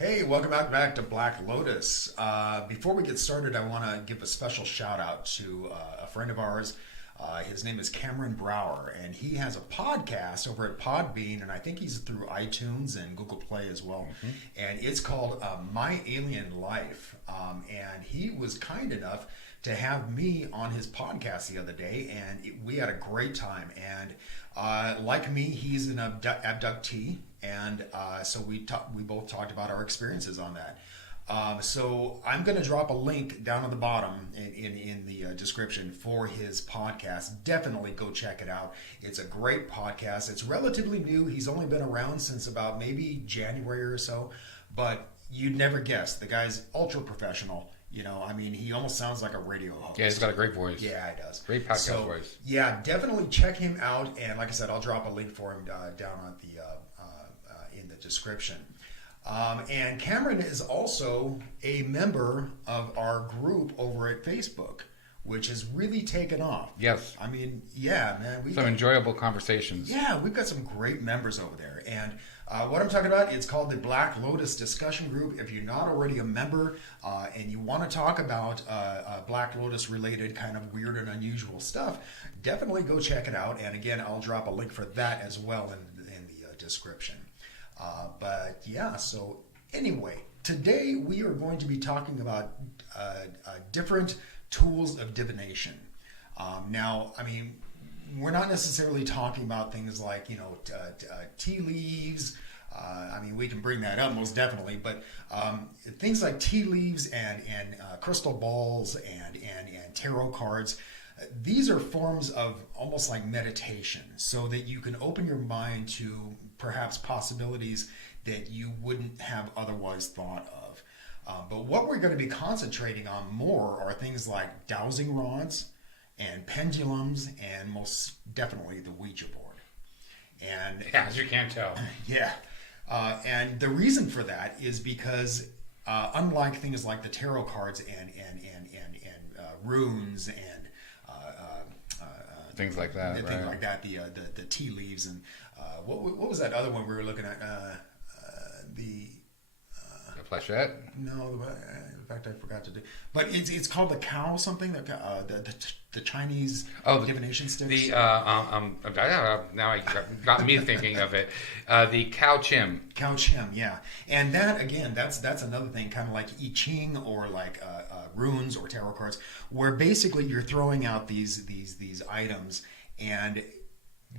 Hey, welcome back to Black Lotus. Before we get started, I want to give a special shout out to a friend of ours. His name is Cameron Brower, and he has a podcast over at Podbean, and I think he's through iTunes and Google Play as well. And it's called My Alien Life. And he was kind enough to have me on his podcast the other day, and we had a great time. And like me, he's an abductee. And so we both talked about our experiences on that. So I'm going to drop a link down at the bottom in the description for his podcast. Definitely go check it out. It's a great podcast. It's relatively new. He's only been around since about maybe January or so. But you'd never guess. The guy's ultra professional. You know, I mean, he almost sounds like a radio host. Yeah, he's got a great voice. Yeah, he does. Great podcast voice. Yeah, definitely check him out. And like I said, I'll drop a link for him down on the in the description. And Cameron is also a member of our group over at Facebook, which has really taken off. Yes. I mean, yeah, man. Some enjoyable conversations. Yeah, we've got some great members over there. And what I'm talking about, it's called the Black Lotus Discussion Group. If you're not already a member and you want to talk about Black Lotus related kind of weird and unusual stuff, definitely go check it out. And again, I'll drop a link for that as well in the description. But yeah, so anyway, today we are going to be talking about different tools of divination. Now, I mean, we're not necessarily talking about things like, tea leaves. I mean, we can bring that up most definitely, but things like tea leaves and crystal balls and tarot cards. These are forms of almost like meditation, so that you can open your mind to perhaps possibilities that you wouldn't have otherwise thought of. But what we're going to be concentrating on more are things like dowsing rods and pendulums and most definitely the Ouija board. And yeah, as you can't tell. Yeah. And the reason for that is because unlike things like the tarot cards and runes and things like that, right? Things like that, the tea leaves and what was that other one we were looking at? The Planchette? No, in fact I forgot to do. But it's called the cow something. The Chinese divination sticks. Now I got me thinking of it. The cow chim. Cow chim, yeah. And that again, that's another thing, kind of like I Ching or like runes or tarot cards, where basically you're throwing out these items and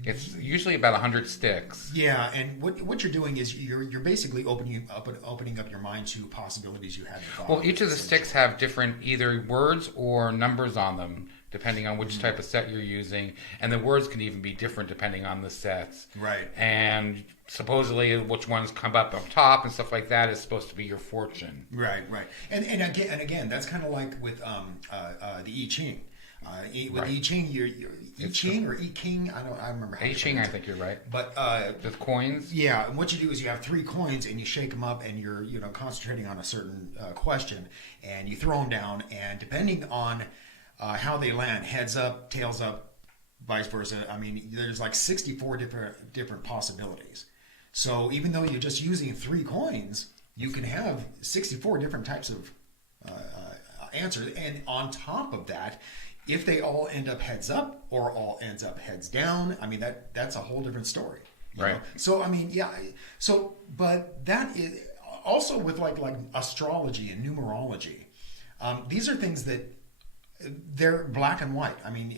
it's usually about 100 sticks. Yeah, and what you're doing is you're basically opening up your mind to possibilities you hadn't thought. Well, each of the sticks have different either words or numbers on them, depending on which type of set you're using, and the words can even be different depending on the sets. Right. And supposedly, which ones come up on top and stuff like that is supposed to be your fortune. Right. And again, that's kind of like with the I Ching. With I Ching, you're I Ching or I King. I remember how. I Ching, I think you're right. But with coins. Yeah, and what you do is you have 3 coins and you shake them up and you're concentrating on a certain question and you throw them down, and depending on how they land, heads up, tails up, vice versa. I mean, there's like 64 different possibilities. So even though you're just using 3 coins, you can have 64 different types of answers, and on top of that, if they all end up heads up or all ends up heads down, I mean that's a whole different story. Right. Know? So I mean, yeah. So, but that is also with like astrology and numerology. These are things that they're black and white. I mean,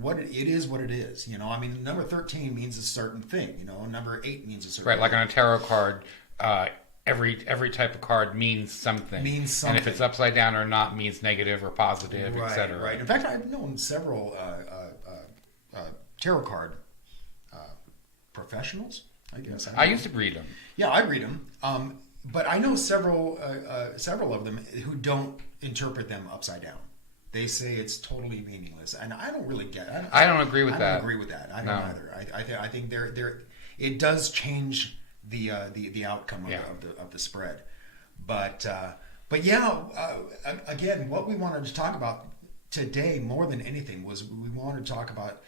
what it is, what it is. I mean, number 13 means a certain thing. Number 8 means a certain. Right, thing. like on a tarot card. Every type of card means something. And if it's upside down or not means negative or positive, right, etc. Right. In fact, I've known several tarot card professionals, I guess. I used to read them. Yeah, I read them. But I know several of them who don't interpret them upside down. They say it's totally meaningless, and I don't really get it. I don't agree with that. I don't agree with that. I don't either. I think it does change the outcome of the spread, but yeah, again, what we wanted to talk about today more than anything was we wanted to talk about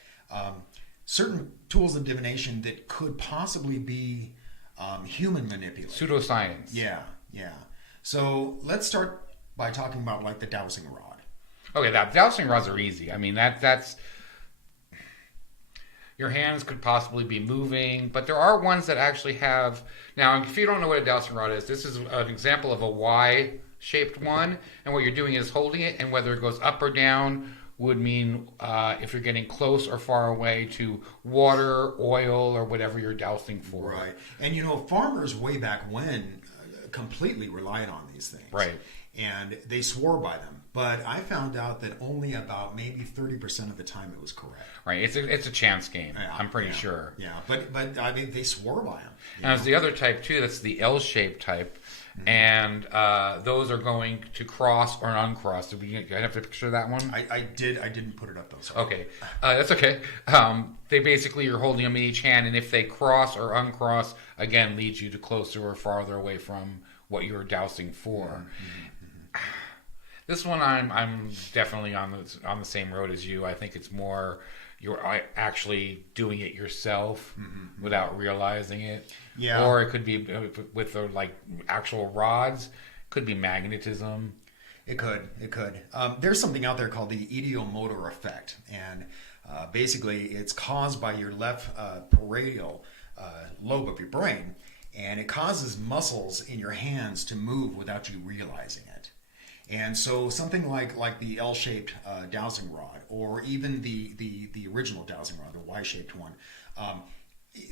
certain tools of divination that could possibly be human manipulation. Pseudoscience. Yeah, Yeah. So let's start by talking about like the dowsing rod. Okay, that dowsing rods are easy. I mean, that's your hands could possibly be moving, but there are ones that actually have. Now, if you don't know what a dowsing rod is, this is an example of a Y-shaped one, and what you're doing is holding it, and whether it goes up or down would mean if you're getting close or far away to water, oil, or whatever you're dousing for. Right. And you know, farmers way back when completely relied on these things. Right. And they swore by them. But I found out that only about maybe 30% of the time it was correct. Right. It's a chance game. Yeah, I'm pretty sure. Yeah. But I mean, they swore by them. And there's the other type too. That's the L-shaped type. Mm-hmm. And those are going to cross or uncross. Do you have to picture that one? I didn't put it up though. Sorry. Okay, that's okay. They basically, you're holding them in each hand, and if they cross or uncross, again, leads you to closer or farther away from what you're dowsing for. Mm-hmm. This one, I'm definitely on the same road as you. I think it's more you're actually doing it yourself without realizing it. Yeah. Or it could be with the like actual rods. Could be magnetism. It could. There's something out there called the Ideomotor Effect, and basically it's caused by your left parietal lobe of your brain, and it causes muscles in your hands to move without you realizing it. And so something like the L-shaped dowsing rod, or even the original dowsing rod, the Y-shaped one,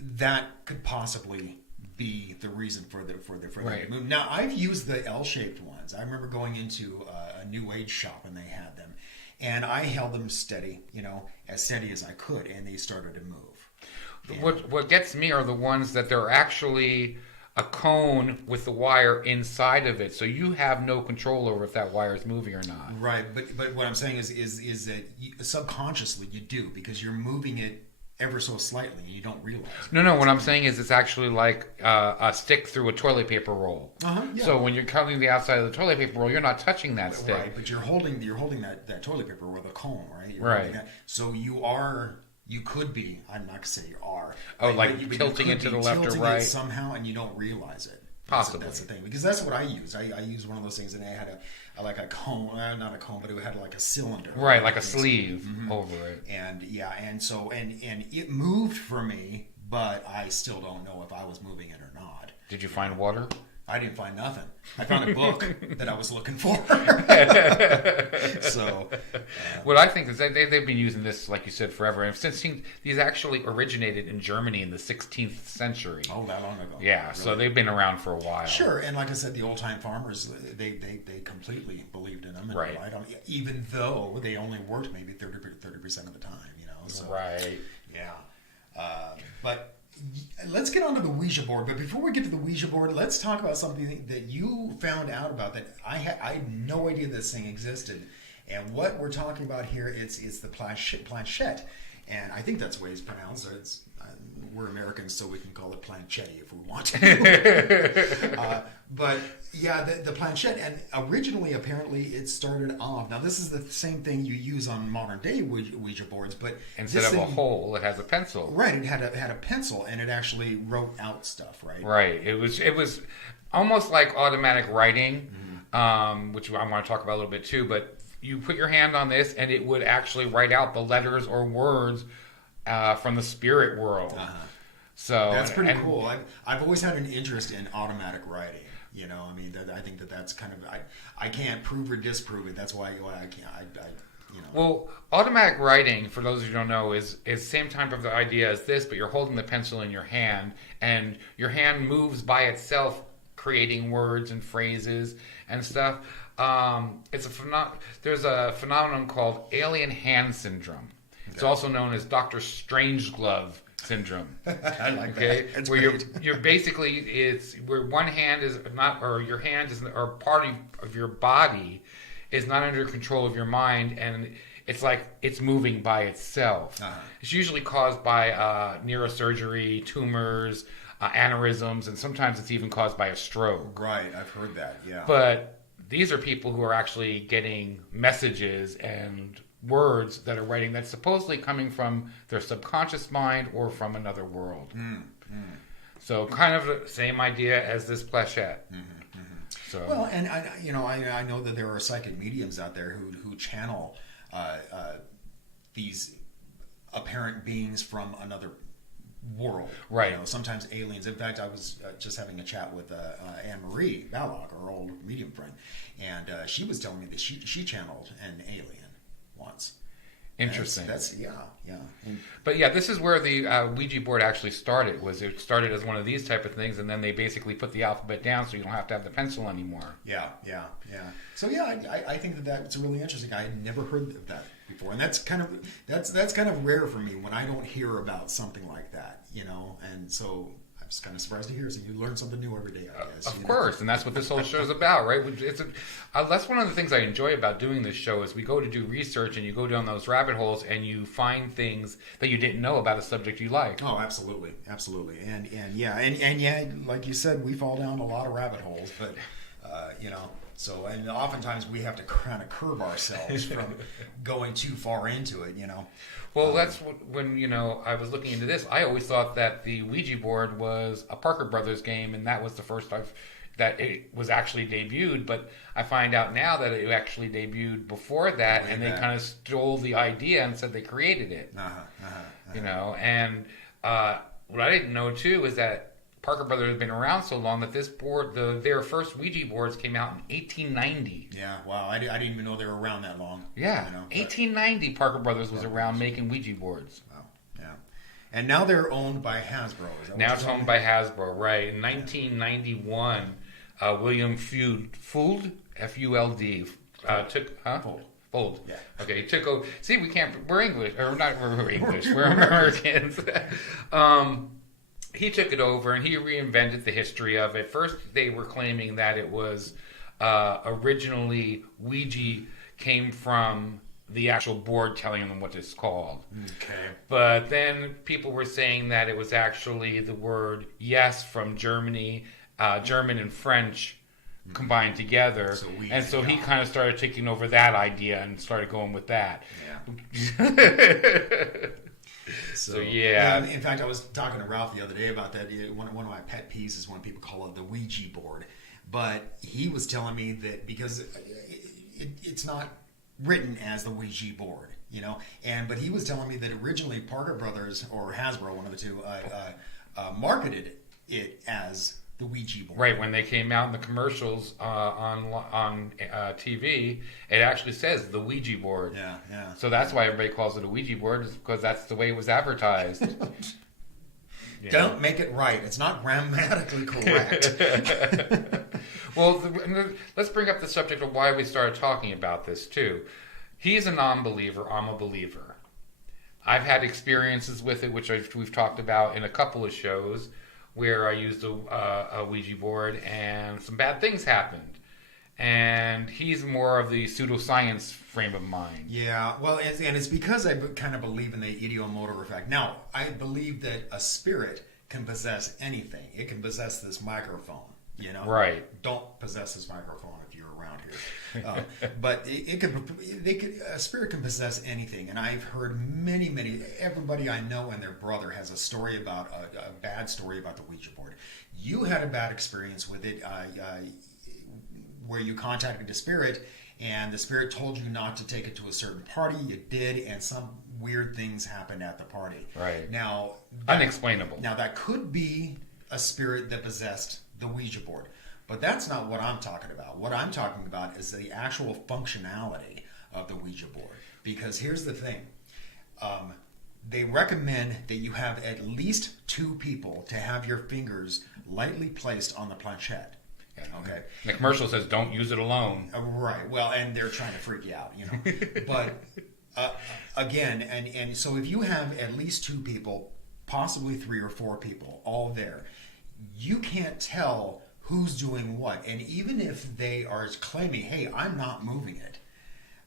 that could possibly be the reason for the right. move. Now, I've used the L-shaped ones. I remember going into a New Age shop and they had them, and I held them steady, as steady as I could, and they started to move. And what gets me are the ones that they're actually a cone with the wire inside of it, so you have no control over if that wire is moving or not. Right, but what I'm saying is that subconsciously you do, because you're moving it ever so slightly and you don't realize it. No, what I'm saying is it's actually like a stick through a toilet paper roll. Yeah. So when you're cutting the outside of the toilet paper roll, you're not touching that stick. Right, but you're holding that toilet paper with a cone, right? You're right. So you could be, I'm not going to say you are. Oh, like tilting it to the left or right? Somehow, and you don't realize it. Possibly. That's the thing. Because that's what I used. I used one of those things, and I had like a cone, not a cone, but it had like a cylinder. Right, like a sleeve over it. And yeah, and so, and it moved for me, but I still don't know if I was moving it or not. Did you find water? I didn't find nothing. I found a book that I was looking for. So, what I think is they've been using this, like you said, forever. And since these actually originated in Germany in the 16th century. Oh, that long ago. Yeah, really? So they've been around for a while. Sure, and like I said, the old time farmers, they completely believed in them and right. relied on them, even though they only worked maybe 30% of the time. So, right. Yeah, but. Let's get on to the Ouija board, but before we get to the Ouija board, let's talk about something that you found out about that I had no idea this thing existed. And what we're talking about here, it's the Planchette, and I think that's the way it's pronounced. We're Americans, so we can call it Planchette if we want to. But yeah, the Planchette, and originally apparently it started off. Now this is the same thing you use on modern day Ouija boards, but instead of a hole, it has a pencil. Right, it had a pencil, and it actually wrote out stuff. Right. Right. It was almost like automatic writing, which I want to talk about a little bit too. But you put your hand on this, and it would actually write out the letters or words from the spirit world. So that's pretty cool. I've always had an interest in automatic writing. I mean, I think that's kind of I can't prove or disprove it. That's why I can't. Well, automatic writing, for those who don't know, is same type of idea as this, but you're holding the pencil in your hand, and your hand moves by itself, creating words and phrases and stuff. There's a phenomenon called alien hand syndrome. Okay. It's also known as Dr. Strangeglove syndrome. I like that. That's where great. you're basically, it's where one hand is not, or your hand is, or part of your body is not under control of your mind, and it's like it's moving by itself. It's usually caused by neurosurgery, tumors, aneurysms, and sometimes it's even caused by a stroke. Right, I've heard that. Yeah. But these are people who are actually getting messages and words that are writing that's supposedly coming from their subconscious mind or from another world. So kind of the same idea as this Planchette. So Well, and I know that there are psychic mediums out there who channel these apparent beings from another world. Right. Sometimes aliens. In fact, I was just having a chat with Anne-Marie Ballock, our old medium friend, and she was telling me that she channeled an alien once. interesting. That's yeah. And, But yeah, this is where the Ouija board actually started. It started as one of these type of things, and then they basically put the alphabet down so you don't have to have the pencil anymore. yeah. So yeah, I think that's really interesting. I had never heard of that before, and that's kind of rare for me when I don't hear about something like that, And so I'm just kind of surprised to hear. So you learn something new every day, I guess. Of course, and that's what this whole show is about, right? That's one of the things I enjoy about doing this show is we go to do research and you go down those rabbit holes and you find things that you didn't know about a subject you like. Oh, absolutely, and yeah, like you said, we fall down a lot of rabbit holes, but So, and oftentimes we have to kind of curb ourselves from going too far into it, Well, that's when I was looking into this. I always thought that the Ouija board was a Parker Brothers game, and that was the first time that it was actually debuted. But I find out now that it actually debuted before that, and they kind of stole the idea and said they created it. And what I didn't know too is that Parker Brothers have been around so long that this board, their first Ouija boards came out in 1890. Yeah, wow, I didn't even know they were around that long. Yeah, 1890 Parker Brothers was around making Ouija boards. Wow, yeah. And now they're owned by Hasbro. Now it's owned by Hasbro, right. In 1991, William Fuld, F-U-L-D, took... Fold. Yeah. Okay, took over... See, we're English, or not we're English, we're Americans. He took it over and he reinvented the history of it. First, they were claiming that it was originally Ouija came from the actual board telling them what it's called. Okay. But then people were saying that it was actually the word yes from Germany, German and French combined together. So he kind of started taking over that idea and started going with that. Yeah. So yeah. In fact, I was talking to Ralph the other day about that. One of my pet peeves is when people call it the Ouija board. But he was telling me that because it's not written as the Ouija board, but he was telling me that originally Parker Brothers or Hasbro, one of the two, marketed it as the Ouija board. Right, when they came out in the commercials on TV, it actually says the Ouija board. Yeah. So that's why everybody calls it a Ouija board, is because that's the way it was advertised. Don't make it right. It's not grammatically correct. Well, let's bring up the subject of why we started talking about this, too. He's a non-believer. I'm a believer. I've had experiences with it, which we've talked about in a couple of shows, where I used a Ouija board and some bad things happened. And he's more of the pseudoscience frame of mind. Yeah, well, and it's because I kind of believe in the Ideomotor Effect. Now, I believe that a spirit can possess anything. It can possess this microphone, Right. Don't possess this microphone if you're around here. But a spirit can possess anything. And I've heard everybody I know and their brother has a story about, a bad story about the Ouija board. You had a bad experience with it, where you contacted a spirit, and the spirit told you not to take it to a certain party. You did, and some weird things happened at the party. Right. Now, unexplainable. Now, that could be a spirit that possessed the Ouija board, but that's not what I'm talking about. What I'm talking about is the actual functionality of the Ouija board. Because here's the thing. They recommend that you have at least 2 people to have your fingers lightly placed on the planchette. Okay. The commercial says don't use it alone. Right. Well, and they're trying to freak you out, But again, and so if you have at least 2 people, possibly 3 or 4 people, all there, you can't tell who's doing what. And even if they are claiming, hey, I'm not moving it,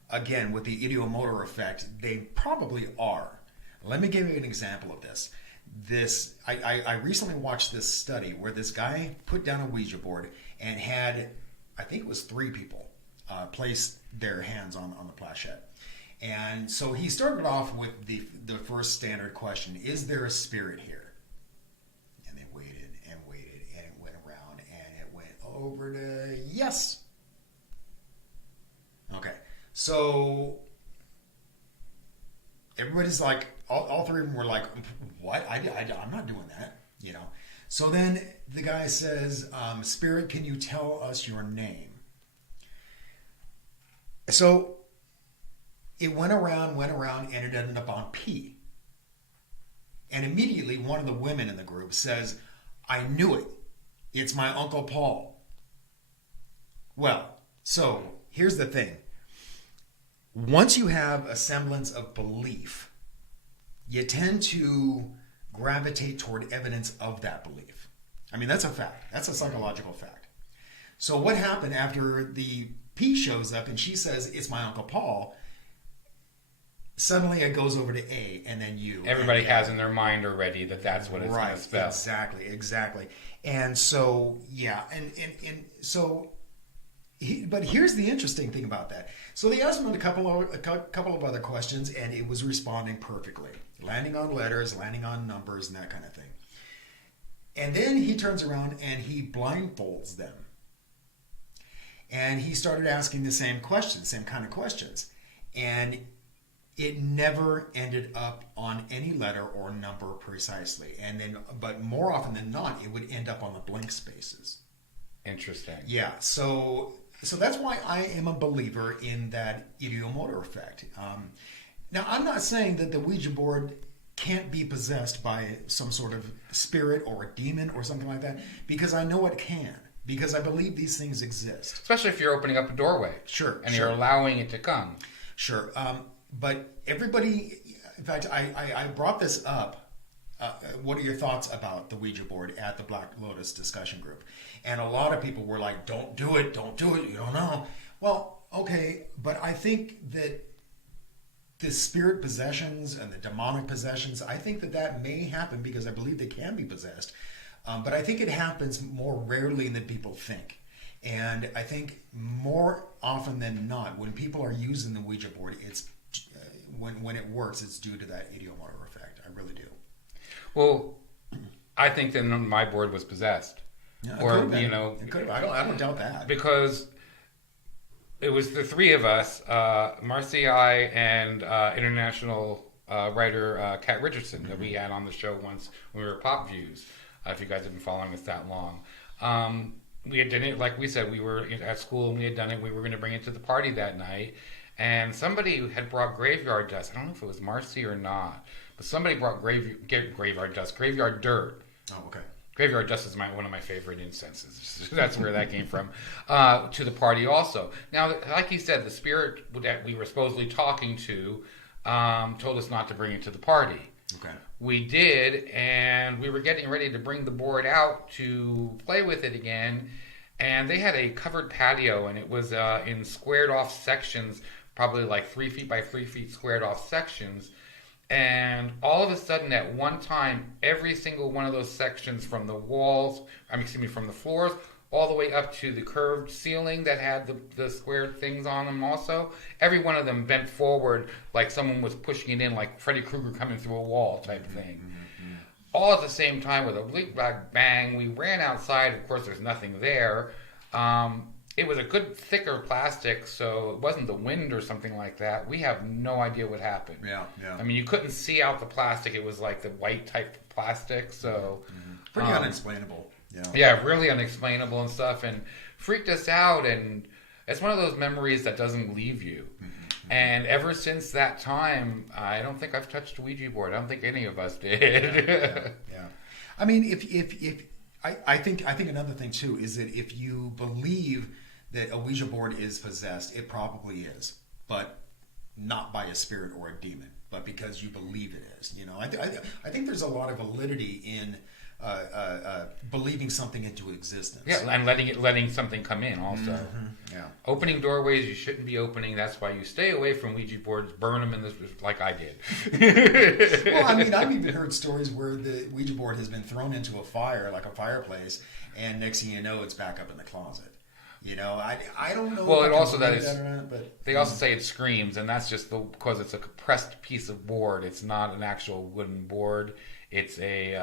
again, with the Ideomotor Effect, they probably are. Let me give you an example of this. I recently watched this study where this guy put down a Ouija board and had, I think it was 3 people, place their hands on the planchette. And so he started off with the first standard question, is there a spirit here? And they waited and waited, and it went around, and it went over to yes. Yes. Okay. So everybody's like, all three of them were like, what? I'm not doing that, you know. So then the guy says, Spirit, can you tell us your name? So it went around, and it ended up on P. And immediately one of the women in the group says, I knew it. It's my Uncle Paul. Well, so here's the thing. Once you have a semblance of belief, you tend to gravitate toward evidence of that belief. I mean, that's a fact. That's a psychological fact. So what happened after the P shows up and she says, it's my Uncle Paul, suddenly it goes over to A and then U. Everybody has in their mind already that that's what it's going to spell. Exactly. And so, yeah, and so, but here's the interesting thing about that. So they asked him a couple of other questions, and it was responding perfectly, landing on letters, landing on numbers, and that kind of thing. And then he turns around and he blindfolds them. And he started asking the same questions, same kind of questions. And it never ended up on any letter or number precisely. And then, but more often than not, it would end up on the blank spaces. Interesting. Yeah. So that's why I am a believer in that Ideomotor Effect. Now, I'm not saying that the Ouija board can't be possessed by some sort of spirit or a demon or something like that, because I know it can. Because I believe these things exist. Especially if you're opening up a doorway. Sure. And you're allowing it to come. Sure. But everybody, in fact, I brought this up. What are your thoughts about the Ouija board at the Black Lotus discussion group? And a lot of people were like, don't do it, you don't know. Well, okay, but I think that the spirit possessions and the demonic possessions, I think that may happen because I believe they can be possessed. But I think it happens more rarely than people think. And I think more often than not, when people are using the Ouija board, it's when it works, it's due to that Ideomotor Effect. I really do. Well, I think that my board was possessed. Yeah, or, it could have. I don't doubt that. Because it was the three of us, Marcy, I, and international writer Kat Richardson, that we had on the show once when we were Pop Views, if you guys have been following us that long. We had done it, like we said, we were at school and we had done it. We were going to bring it to the party that night. And somebody had brought graveyard dust. I don't know if it was Marcy or not, but somebody brought graveyard dust, graveyard dirt. Oh, okay. Graveyard dust is one of my favorite incenses. That's where that came from. To the party also. Now, like he said, the spirit that we were supposedly talking to told us not to bring it to the party. Okay. We did, and we were getting ready to bring the board out to play with it again. And they had a covered patio, and it was in squared off sections, probably like 3 feet by 3 feet squared off sections. And all of a sudden, at one time, every single one of those sections from the walls, from the floors, all the way up to the curved ceiling that had the squared things on them also, every one of them bent forward like someone was pushing it in, like Freddy Krueger coming through a wall type thing. Mm-hmm. All at the same time with a bleak black bang. We ran outside. Of course, there's nothing there. It was a good thicker plastic, so it wasn't the wind or something like that. We have no idea what happened. Yeah. I mean, you couldn't see out the plastic. It was like the white type of plastic, so... Mm-hmm. Pretty unexplainable. Yeah, really unexplainable and stuff, and freaked us out, and it's one of those memories that doesn't leave you. Mm-hmm. And ever since that time, I don't think I've touched a Ouija board. I don't think any of us did. Yeah. I mean, I think another thing too is that if you believe that a Ouija board is possessed, it probably is, but not by a spirit or a demon, but because you believe it is. I think there's a lot of validity in believing something into existence. Yeah, and letting something come in also. Mm-hmm. Yeah. Opening doorways you shouldn't be opening. That's why you stay away from Ouija boards. Burn them in this, like I did. Well, I mean, I've even heard stories where the Ouija board has been thrown into a fire, like a fireplace, and next thing you know, it's back up in the closet. I don't know. Well, it also that or not, but they also say it screams, and that's just because it's a compressed piece of board. It's not an actual wooden board. It's a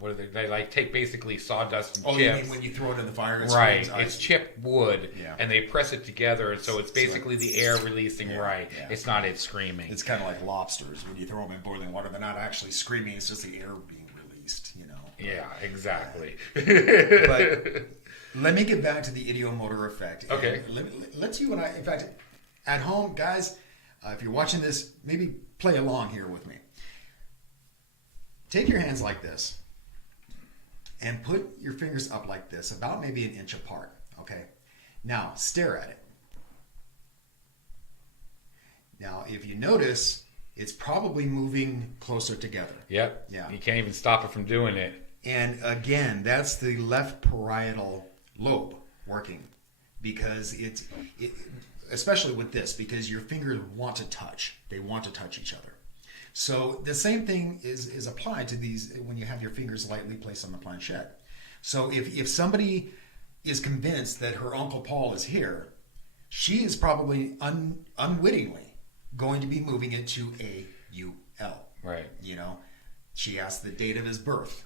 what are they like? Take basically sawdust and Oh, chips. you mean when you throw it in the fire? Right, screams? it's chipped wood, Yeah. and they press it together, and so it's basically the air releasing. Yeah, Right, yeah. it's not it screaming. It's kind of like lobsters. When you throw them in boiling water, they're not actually screaming. It's just the air being released, you know. Yeah, exactly. But let me get back to the Ideomotor Effect. Okay. Let's you and I, in fact, at home, guys, if you're watching this, maybe play along here with me. Take your hands like this and put your fingers up like this, about maybe an inch apart, okay? Now, stare at it. Now, if you notice, it's probably moving closer together. Yep. Yeah. You can't even stop it from doing it. And again, that's the left parietal lobe working, because especially with this, because your fingers want to touch. They want to touch each other. So the same thing is applied to these when you have your fingers lightly placed on the planchette. So if somebody is convinced that her Uncle Paul is here, she is probably unwittingly going to be moving it to A-U-L. Right. You know, she asked the date of his birth.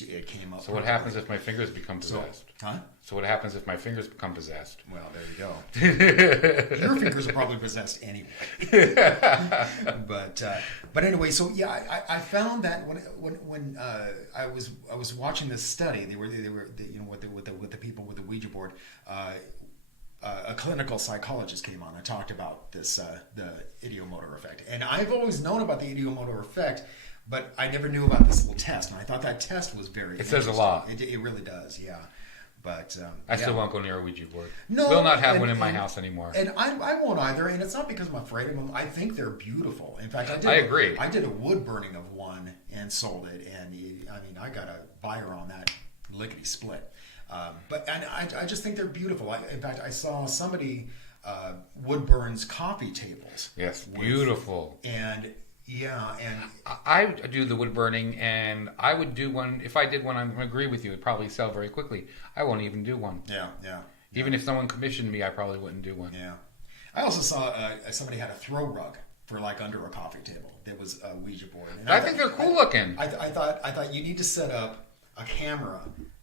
It came up. So what happens if my fingers become possessed? Huh? So what happens if my fingers become possessed? Well, there you go. Your fingers are probably possessed anyway. but anyway, so yeah, I found that when I was watching this study, they were you know with the people with the Ouija board. A clinical psychologist came on and talked about this the ideomotor effect, and I've always known about the ideomotor effect, but I never knew about this little test, and I thought that test was very. It says a lot. It really does, yeah. But I still won't go near a Ouija board. No, will not have one in my house anymore. And I won't either. And it's not because I'm afraid of them. I think they're beautiful. In fact, I agree. I did a wood burning of one and sold it, and I mean, I got a buyer on that lickety split. But I just think they're beautiful. In fact, I saw somebody wood burns coffee tables. Yes, beautiful. And yeah, and I do the wood burning, and I would do one. If I did one, I'm going to agree with you. It'd probably sell very quickly. I won't even do one. Yeah. Even if someone commissioned me, I probably wouldn't do one. Yeah. I also saw somebody had a throw rug for like under a coffee table. There was a Ouija board. And I think they're cool looking. I thought you need to set up a camera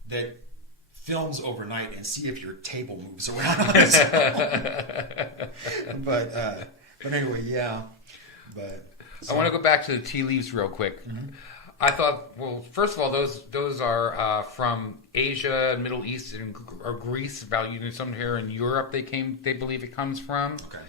that films overnight and see if your table moves around on its own. But anyway, yeah. But I want to go back to the tea leaves real quick. Mm-hmm. I thought, well, first of all, those are from Asia, Middle East, or Greece. About some here in Europe. They believe it comes from. Okay.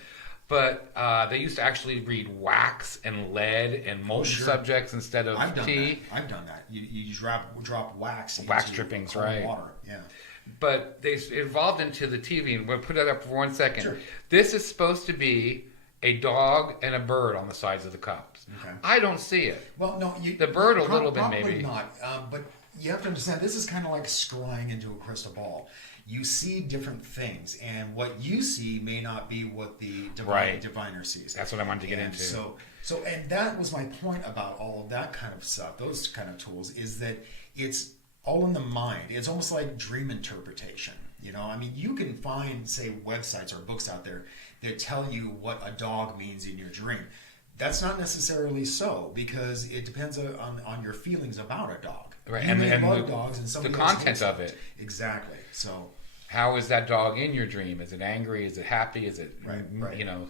But they used to actually read wax and lead and molten subjects instead of tea. I've done that. You drop wax drippings, cold right? Water. Yeah. But they evolved into the TV, and we'll put it up for 1 second. Sure. This is supposed to be a dog and a bird on the sides of the cups. Okay. I don't see it. Well, no, the bird a little bit probably maybe not. But you have to understand, this is kind of like scrying into a crystal ball. You see different things, and what you see may not be what the diviner sees. That's what I wanted to get into. So, and that was my point about all of that kind of stuff. Those kind of tools is that it's all in the mind. It's almost like dream interpretation. You know, I mean, you can find, say, websites or books out there that tell you what a dog means in your dream. That's not necessarily so, because it depends on your feelings about a dog. Right, You may love dogs, and somebody the else content hates of them. it. Exactly. So, how is that dog in your dream? Is it angry? Is it happy? Is it right.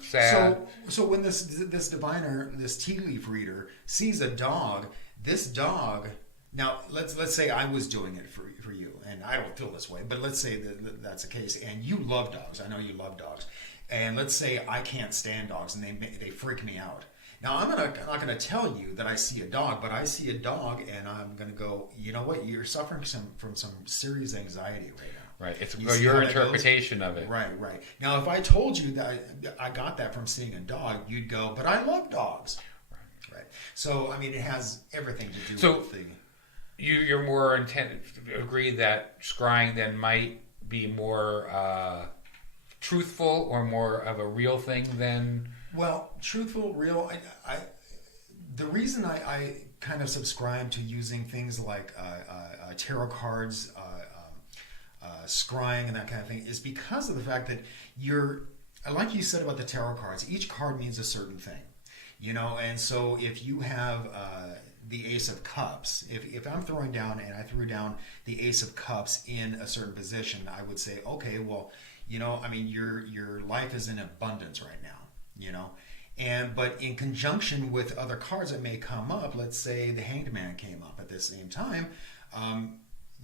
sad? So when this diviner, this tea leaf reader, sees a dog, this dog. Now let's say I was doing it for you, and I don't feel this way, but let's say that's the case, and you love dogs. I know you love dogs, and let's say I can't stand dogs, and they freak me out. Now I'm not going to tell you that I see a dog, but I see a dog, and I'm going to go, you know what? You're suffering from some serious anxiety right now. Right. It's your interpretation of it. Right. Now, if I told you that I got that from seeing a dog, you'd go, but I love dogs. Right. So, I mean, it has everything to do with the... You're more agree that scrying then might be more truthful or more of a real thing than... Well, truthful, real. The reason I kind of subscribe to using things like tarot cards, scrying, and that kind of thing is because of the fact that like you said about the tarot cards, each card means a certain thing, you know. And so if you have the Ace of Cups, if I'm throwing down and I threw down the Ace of Cups in a certain position, I would say, okay, well, I mean, your life is in abundance right now, but in conjunction with other cards that may come up, let's say the Hanged Man came up at the same time,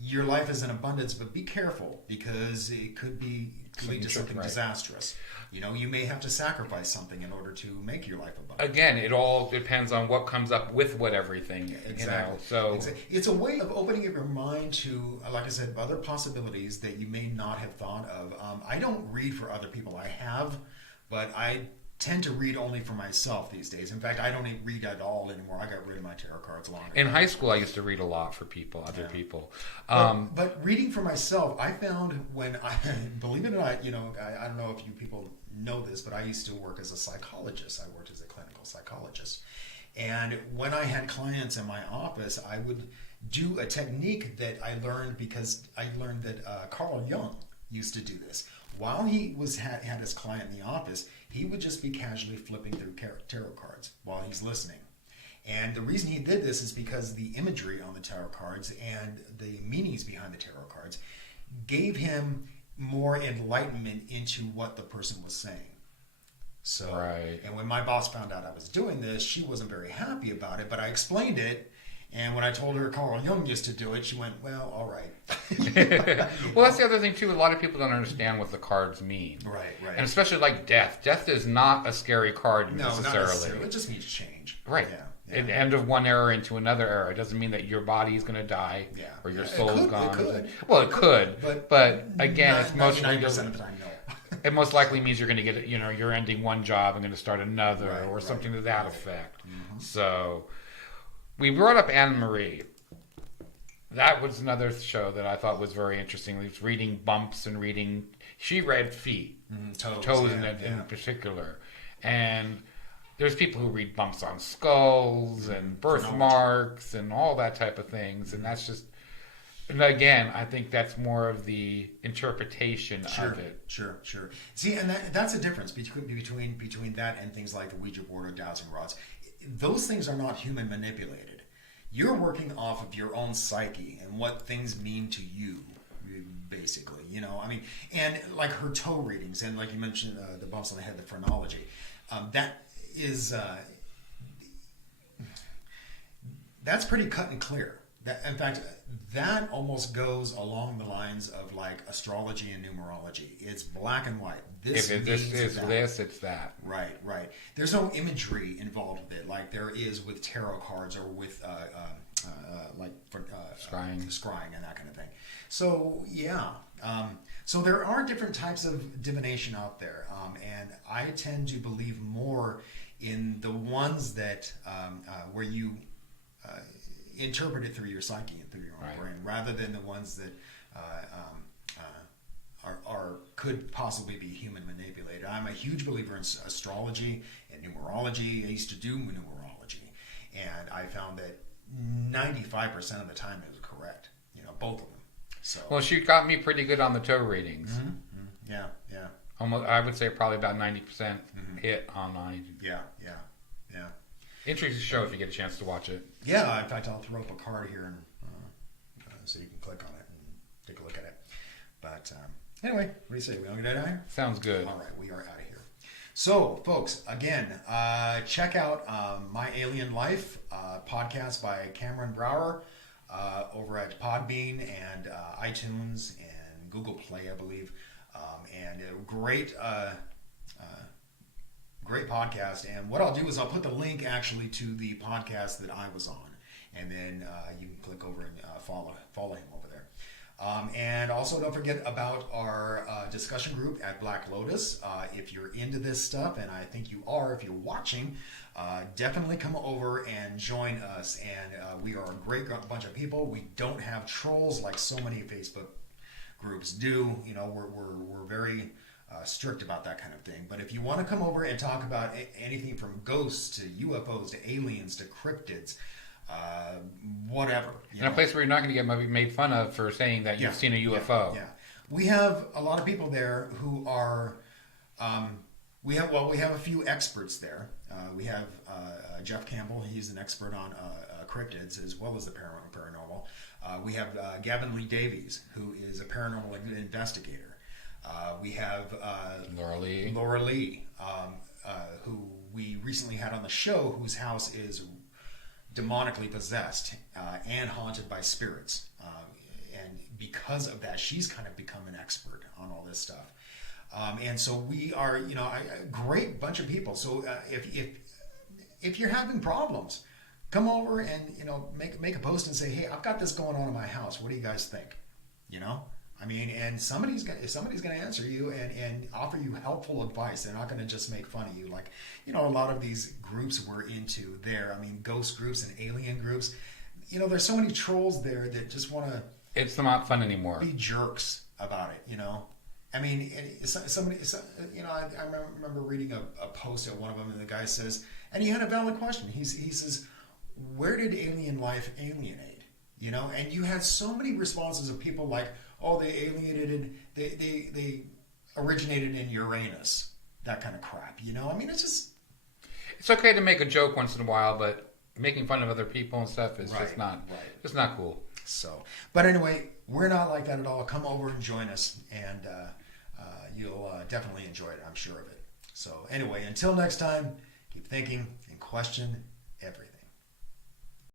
your life is in abundance, but be careful because it could lead to something disastrous. You may have to sacrifice something in order to make your life abundant. Again, it all depends on what comes up with what everything. Exactly. So it's a way of opening up your mind to, like I said, other possibilities that you may not have thought of. I don't read for other people. I have, but I tend to read only for myself these days. In fact, I don't even read at all anymore. I got rid of my tarot cards long ago. In high school, I used to read a lot for other people. But reading for myself, I found when believe it or not, I don't know if you people know this, but I used to work as a psychologist. I worked as a clinical psychologist. And when I had clients in my office, I would do a technique that I learned because I learned that Carl Jung used to do this. While he had his client in the office, he would just be casually flipping through tarot cards while he's listening. And the reason he did this is because the imagery on the tarot cards and the meanings behind the tarot cards gave him more enlightenment into what the person was saying. So, right. And when my boss found out I was doing this, she wasn't very happy about it, but I explained it. And when I told her Carl Jung used to do it, she went, well, all right. Well, that's the other thing, too. A lot of people don't understand what the cards mean. Right. And especially like death. Death is not a scary card necessarily. No, not necessarily. It just means change. Right. Yeah. An end of one era into another era. It doesn't mean that your body is going to die or your soul is gone. It could. Well, it could. But again, it's most 99% of the time, no. It most likely means you're going to get, you're ending one job and going to start another or something to that effect. Mm-hmm. So we brought up Anne Marie. That was another show that I thought was very interesting. It was reading bumps and reading. She read feet, toes in particular. And there's people who read bumps on skulls and birthmarks and all that type of things. And that's just, and again, I think that's more of the interpretation of it. Sure. See, and that's the difference between that and things like the Ouija board or dowsing rods. Those things are not human manipulated. You're working off of your own psyche and what things mean to you, basically. I mean, and like her toe readings, and like you mentioned, the bumps on the head, the phrenology. That is, that's pretty cut and clear. In fact, that almost goes along the lines of like astrology and numerology. It's black and white. If this is this, it's that. Right. There's no imagery involved with it like there is with tarot cards or with scrying and that kind of thing. So so there are different types of divination out there, and I tend to believe more in the ones that where you interpret it through your psyche and through your own brain, rather than the ones that could possibly be human manipulated. I'm a huge believer in astrology and numerology. I used to do numerology, and I found that 95% of the time it was correct. Both of them. So well, she got me pretty good on the toe readings. Mm-hmm. Yeah. Almost, I would say probably about 90% hit on mine. Yeah. Interesting show if you get a chance to watch it. Yeah, in fact, I'll throw up a card here and so you can click on it and take a look at it. But anyway, what do you say? We all get out of here? Sounds good. All right, we are out of here. So, folks, again, check out My Alien Life podcast by Cameron Brower over at Podbean and iTunes and Google Play, I believe. And a great podcast. And what I'll do is I'll put the link actually to the podcast that I was on, and then you can click over and follow him over there. And also don't forget about our discussion group at Black Lotus. If you're into this stuff, and I think you are if you're watching, definitely come over and join us. And we are a great bunch of people. We don't have trolls like so many Facebook groups do. We're very strict about that kind of thing. But if you want to come over and talk about anything from ghosts to UFOs to aliens to cryptids, whatever. In a place where you're not going to get made fun of for saying that you've seen a UFO. Yeah. We have a lot of people there who are, we have a few experts there. We have Jeff Campbell. He's an expert on cryptids as well as the paranormal. We have Gavin Lee Davies, who is a paranormal investigator. We have Laura Lee, who we recently had on the show, whose house is demonically possessed and haunted by spirits. And because of that, she's kind of become an expert on all this stuff. And so we are, a great bunch of people. So if you're having problems, come over and make a post and say, hey, I've got this going on in my house. What do you guys think? And somebody's going to answer you and offer you helpful advice. They're not going to just make fun of you. Like, a lot of these groups we're into there. Ghost groups and alien groups. There's so many trolls there that just want to. It's not fun anymore. Be jerks about it. Somebody. I remember reading a post at one of them, and the guy says, and he had a valid question. He says, where did alien life alienate? And you had so many responses of people like, oh, they alienated, they originated in Uranus, that kind of crap. It's just. It's okay to make a joke once in a while, but making fun of other people and stuff is just not cool. So, but anyway, we're not like that at all. Come over and join us, and you'll definitely enjoy it. I'm sure of it. So anyway, until next time, keep thinking and question everything.